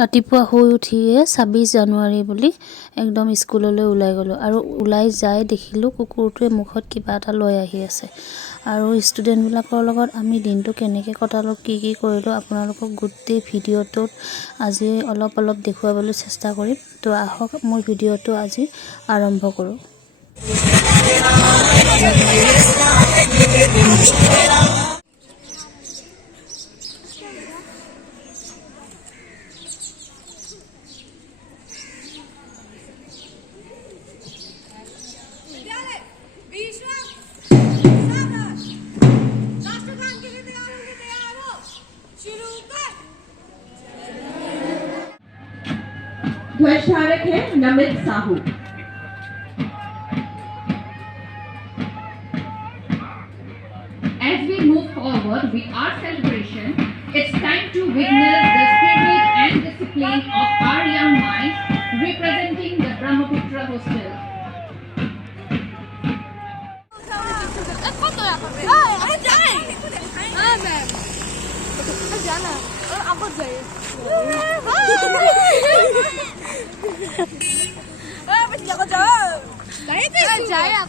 ৰাতিপুৱা শুই উঠিয়ে 26 জানুৱাৰী বুলি একদম স্কুললৈ ওলাই গ'লোঁ আৰু ওলাই যাই দেখিলোঁ কুকুৰটোৱে মুখত কিবা এটা লৈ আহি আছে আৰু ষ্টুডেণ্টবিলাকৰ লগত আমি দিনটো কেনেকৈ কটালোঁ কি কৰিলোঁ আপোনালোকক গোটেই ভিডিঅ'টোত আজি অলপ দেখুৱাবলৈ চেষ্টা কৰিম। তো আহক মোৰ ভিডিঅ'টো আজি আৰম্ভ কৰোঁ। ध्वजधारक है नमित Sahu. As we move forward with our celebration, it's time to witness the spirit and discipline of our young minds representing the Brahmaputra Hostel. Jaya,